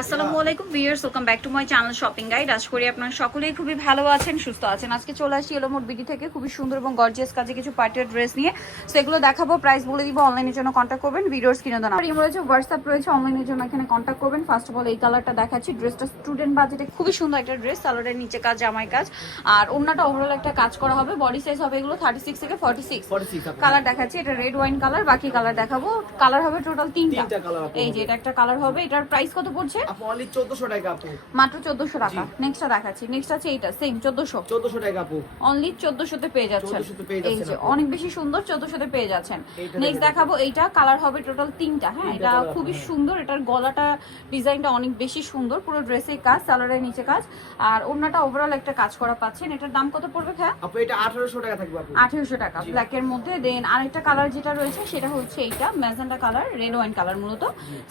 আসসালামু আলাইকুম viewers, welcome back to my channel shopping guide. আশা করি আপনারা সকলেই খুবই ভালো আছেন, সুস্থ আছেন। আজকে চলে আসি এলোমোড বিডি থেকে খুবই সুন্দর এবং গর্জিয়াস কাজে কিছু পার্টির ড্রেস নিয়ে। সো এগুলো দেখাবো, প্রাইস বলে দিব, অনলাইনের জন্য কন্ট্যাক্ট করবেন। ভিডিওস কিনে দেন আর রয়েছে, হোয়াটসঅ্যাপ রয়েছে, অনলাইনের জন্য এখানে কন্ট্যাক্ট করবেন। ফার্স্ট অফ অল এই কালারটা দেখাচ্ছি, ড্রেসটা স্টুডেন্ট বাজেটে খুবই সুন্দর একটা ড্রেস। সালোয়ারের নিচে কাজ, জামাই কাজ, আর ওন্নাটা ওভারঅল একটা কাজ করা হবে। বডি সাইজ হবে এগুলো 36 থেকে 46। কালার দেখাচ্ছি, এটা রেড ওয়াইন কালার, বাকি কালার দেখাবো। কালার হবে টোটাল তিনটা। এই যে এটা একটা কালার হবে, এটার প্রাইস কত পড়ছে? মাত্র 1400 টাকা। নেক্সটটা দেখাচ্ছি, নেক্সট আছে এইটা সেম 1400 টাকা আপু, অনলি 1400 তে পেয়ে যাচ্ছেন। এই যে অনেক বেশি সুন্দর, 1400 তে পেয়ে যাচ্ছেন। নেক্সট দেখাবো, এইটা কালার হবে টোটাল তিনটা। হ্যাঁ, এটা খুবই সুন্দর, এটার গলাটা ডিজাইনটা অনেক বেশি সুন্দর, পুরো ড্রেসে কাজ, সালোয়ারের নিচে কাজ, আর ওন্নাটা ওভারঅল একটা কাজ করা পাচ্ছেন। এটার দাম কত পড়বে ভাই? আপু এটা 1800 টাকা থাকবে আপু, 1800 টাকা ব্ল্যাক এর মধ্যে। দেন আরেকটা কালার যেটা রয়েছে সেটা হচ্ছে এইটা magenta colour, red wine colour, মূলত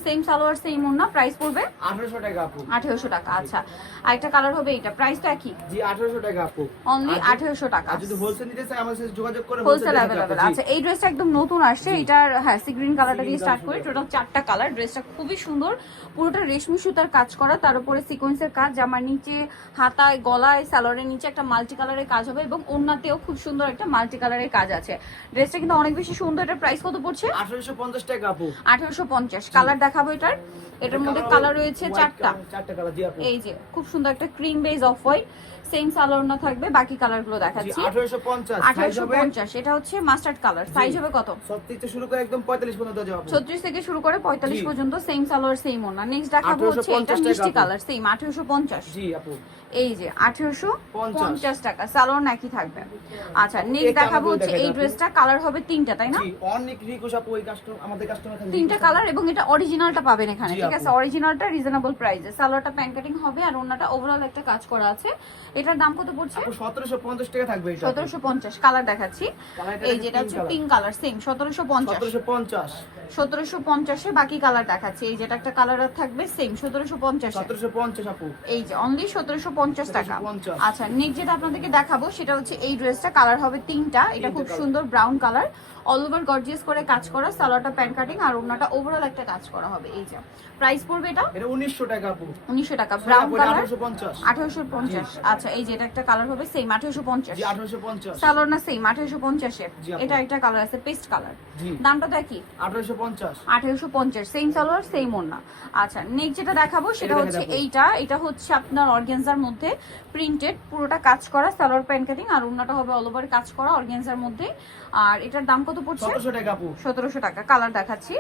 সেম সালোয়ার সেম ওন্না। প্রাইস পড়বে 1800 টাকা আপু, 1800 টাকা। আচ্ছা, আরেকটা কালার হবে এইটা, প্রাইস তো একই, জি 1800 টাকা আপু, অনলি 1800 টাকা। আর যদি হোলসেল নিতে চাই আমার সাথে যোগাযোগ করে হোলসেল अवेलेबल। আচ্ছা, এই ড্রেসটা একদম নতুন আসছে, এটার হ্যাঁ সি গ্রিন কালারটা দিয়ে স্টার্ট করি। টোটাল 4টা কালার। ড্রেসটা খুবই সুন্দর, পুরোটা রেশমি সুতার কাজ করা, তার উপরে সিকোয়েন্সের কাজ, জামার নিচে, হাতায়, গলায়, সালোয়ারের নিচে একটা মাল্টি কালারের কাজ হবে, এবং ওন্নাতেও খুব সুন্দর একটা মাল্টি কালারের কাজ আছে। ড্রেসটা কিন্তু অনেক বেশি সুন্দর। এটার প্রাইস কত পড়ছে? 1850 টাকা আপু, 1850। কালার দেখাবো এটার মধ্যে কালার রয়েছে 4টা। কালার জি আপু, এই যে খুব সুন্দর একটা cream base off white, same salwar না থাকবে। বাকি কালার গুলো দেখাচ্ছি। 1850। এটা হচ্ছে মাস্টার্ড কালার। সাইজ হবে কত? 36 থেকে শুরু করে একদম 45 পর্যন্ত দেওয়া যাবে। 36 থেকে শুরু করে 45 পর্যন্ত, সেম সালোয়ার সেম ওন্না। নেক্সট দেখাবো হচ্ছে এটা মিষ্টি কালার, সেম 1850। জি আপু, এই যে 1850 টাকা, সালোয়ার নাকি থাকবে। আচ্ছা, নেক্সট দেখাবো হচ্ছে এই ড্রেসটা, কালার হবে 3টা, তাই না? জি, অনেক রিকোয়েস্ট আপু, এই কাস্টমার আমাদের কাস্টমার খালি 3টা কালার, এবং এটা অরিজিনালটা পাবেন এখানে, ঠিক আছে? অরিজিনালটা রিজনেবল প্রাইসে, সালোয়ারটা প্যান কাটিং হবে, আর ওন্নাটা ওভারঅল একটা কাজ করা আছে। এটার দাম কত পড়ছে? আপু 1750 টাকা থাকবে এটা, 1750। কালার দেখাচ্ছি, এই যেটা হচ্ছে পিঙ্ক কালার, সেম 1750। 1750 1750 এ বাকি কালার দেখাচ্ছি। এই যেটা একটা কালার থাকবে, সেম 1750। 1750 আপু, এই যে অনলি 1750 টাকা। 1750। আচ্ছা, নেক্সট যেটা আপনাদেরকে দেখাবো সেটা হচ্ছে এই ড্রেসটা, কালার হবে 3টা। এটা খুব সুন্দর brown colour, all over gorgeous করে কাজ করা, সালোয়ারটা প্যান কাটিং, আর ওন্নাটা ওভারঅল একটা কাজ করা হবে। এই যে প্রাইস পড়বে এটা এটা 1900 টাকা আপু, 1900 টাকা। Brown colour 1850। 1850। আচ্ছা, এই যে এটা একটা কালার হবে, সেম 1850। জি 1850। সালোয়ার না সেম 1850 এ। জি আপু। এটা একটা কালার আছে পেস্ট কালার, জি দামটা তো একই, 1850। 1850। সেম সালোয়ার সেম ওন্না। আচ্ছা, নেক্সট যেটা দেখাবো সেটা হচ্ছে এটা হচ্ছে আপনার অর্গানজার মধ্যে প্রিন্টেড, পুরোটা কাজ করা, সালোয়ার প্যান কাটিং, আর ওন্নাটা হবে অল ওভার কাজ করা অর্গানজার মধ্যে। আর এটার দাম কত পড়ছে? 1700 টাকা আপু, 1700 টাকা। কালার দেখাচ্ছি,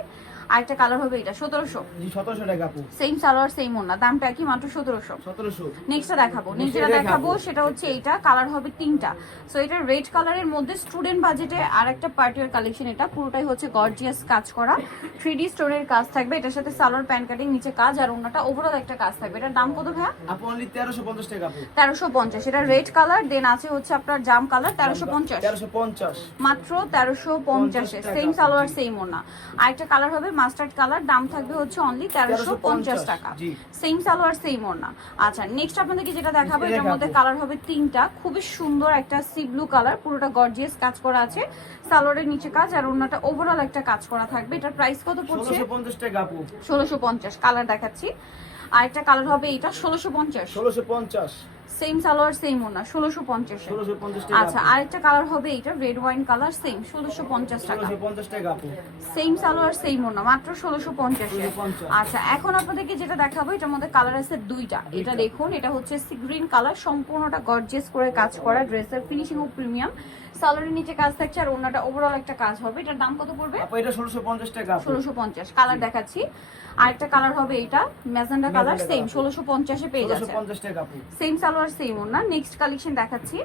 আরেকটা কালার হবে এটা 1700। জি 1700 টাকা আপু, সেম সালোয়ার সেম ওন্না, দামটা কি? মাত্র 1700। 1700। নেক্সটটা দেখাবো, নেক্সট যেটা দেখাবো সেটা হচ্ছে এইটা, কালার হবে 3টা। সো এটা রেড কালারের মধ্যে স্টুডেন্ট বাজেটে আর একটা পার্টিওয়ার কালেকশন। এটা পুরোটাই হচ্ছে গর্জিয়াস কাজ করা, 3D স্টোনের কাজ থাকবে, এটার সাথে সালোয়ার প্যান কাটিং, নিচে কাজ, আর ওন্নাটা ওভারঅল একটা কাজ থাকবে। এটার দাম কত ভাইয়া? আপু অনলি 1350 টাকা আপু, 1350। এটা রেড কালার, দেন আছে হচ্ছে আপনার জাম কালার, 1350। 1350 মাত্র 1350 এ সেম সালোয়ার সেম ওন্না। আরেকটা কালার হবে মাস্টার্ড কালার, দাম থাকবে হচ্ছে অনলি 1350 টাকা, জি সেম সালোয়ার সেম ওন্না। আচ্ছা, নেক্সট আপনাদেরকে যেটা দেখাবো এটার মধ্যে কালার হবে 3টা। খুবই সুন্দর একটা সি ব্লু কালার, পুরোটা গর্জিয়াস কাজ করা আছে, সালোয়ারের নিচে কাজ, আর ওন্নাটা ওভারঅল একটা কাজ করা থাকবে। এটার প্রাইস কত পড়ছে? 1650 টাকা আপু, 1650। কালার দেখাচ্ছি, আরেকটা কালার হবে এটা 1650। 1650 সেম সালোয়ার সেম ওন্না, 1650 এ। 1650 টাকা। আচ্ছা, আরেকটা কালার হবে এটা রেড ওয়াইন কালার, সেম 1650 টাকা। 1650 টাকা আপু, সেম সালোয়ার সেম ওন্না, মাত্র 1650 এ। 1650। আচ্ছা, এখন আপনাদেরকে যেটা দেখাবো এটার মধ্যে কালার আছে 2টা। এটা দেখুন, এটা হচ্ছে সি গ্রিন কালার, সম্পূর্ণটা গর্জিয়াস করে কাজ করা, ড্রেসের ফিনিশিং ও প্রিমিয়াম, সালোয়ারের নিচে কাজ থাকছে, আর ওন্নাটা ওভারঅল একটা কাজ হবে। এটার দাম কত পড়বে? আপু এটা 1650 টাকা আপু, 1650। কালার দেখাচ্ছি, আরেকটা কালার হবে এটা ম্যাজেন্ডা কালার, সেম 1650 এ পেয়ে যাচ্ছে, 1650 টাকা আপু, সেম সালোয়ার সেম ওন্না। নেক্সট কালেকশন দেখাচ্ছি,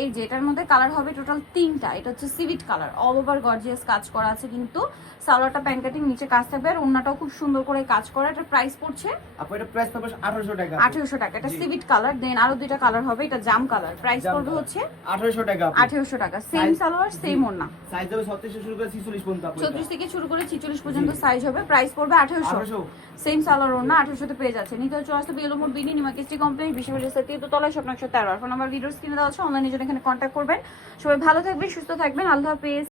এই যে এটার মধ্যে কালার হবে টোটাল 3টা। এটা হচ্ছে সিভিট কালার, অল ওভার গর্জিয়াস কাজ করা আছে, কিন্তু সালোয়ারটা প্যান কাটিং, নিচে কাজ থাকবে, আর ওন্নাটাও খুব সুন্দর করে কাজ করা। এটা প্রাইস পড়ছে আপু এটা প্রাইস পাবে 1800 টাকা, 1800 টাকা। এটা সিভিট কালার, দেন আরো 2টা কালার হবে, এটা জাম কালার, প্রাইস পড়বে হচ্ছে 1800 টাকা আপু, 1800 টাকা। সেম সালোয়ার সেম ওন্না, সাইজ হবে 36 থেকে শুরু করে 46 পর্যন্ত আপু, 36 থেকে শুরু করে 46 পর্যন্ত সাইজ হবে। প্রাইস পড়বে 1800। সেম সালোয়ার ওন্না, 1800 তে পেয়ে যাচ্ছে। নিতে চলে আসতে এলোমোড বিডি, নিমাকিস্ট্রি কমপ্লেক্স, বিশ্ববিদ্যালয় সাথে তলায় স্বপ্ন 113। ফোন নাম্বার ভিডিওস কিনে দেওয়া আছে, অনলাইনে জন্য এখানে কন্ট্যাক্ট করবেন। সবাই ভালো থাকবেন, সুস্থ থাকবেন, আল্লাহ হাফেজ।